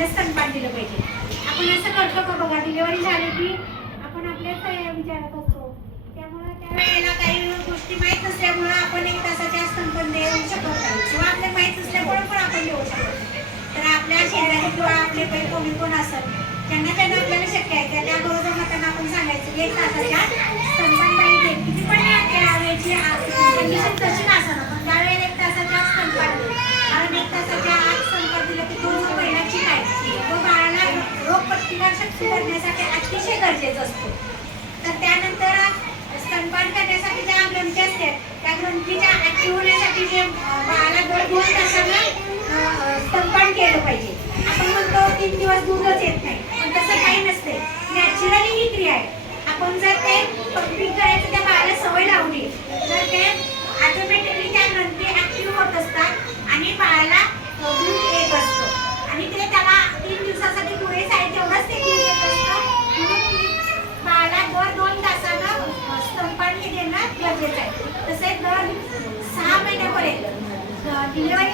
चांगलं स्तनपान दिलं पाहिजे. आपण असं करतो का बघा, डिलिव्हरी झाली की आपण आपल्याच विचारात असतो. त्यामुळे त्यावेळेला काही गोष्टी माहीत नसल्यामुळं आपण 1 तासाच्या स्तनपान देऊ शकत नाही किंवा आपल्याला माहीत नसल्यामुळे पण आपण देऊ शकत नाही. तर आपल्या शेजारी किंवा आपले काही कोण असेल त्यांना आपल्याला शक्य आहे त्या बरोबर त्यांना आपण सांगायचं 1 तासाच्या स्तनपान पाहिजे. किती पण त्यावेळेची कंडिशन कशी नसणार पण त्यावेळेला 1 तासाच्या स्तनपान दे. कारण 1 तासाच्या आत स्तनपान दिलं की तो जो पहिला चीक आहे तो बाळाला रोगप्रतिकार शक्ती करण्यासाठी अतिशय गरजेचा असतो. तर त्यानंतर स्तनपान करण्यासाठी ज्या ग्रंथी असतात त्या ग्रंथीच्या ऍक्टिव्ह होण्यासाठी जे बाळाला 2 तासाला स्तनपान केलं पाहिजे. आपण म्हणतो 3 दिवस दूधच येत नाही पण तसं काही नसते. नॅचरली ही क्रिया आहे. आपण जर ते पंपिंग करायचं त्या बाळाला सवय लावली तर ते ऑटोमॅटिकली त्या ग्रंथी ऍक्टिव्ह होत असतात आणि बाळाला दूध येत असतं आणि ते त्याला 3 दिवसासाठी पुरेसं आहे तेवढंच ते दूध येत असतं. म्हणून बाळाला दर 2 तासानं स्तनपान हे देणं गरजेचं आहे. तसेच दर 6 महिन्यापर्यंत डिलिव्हरी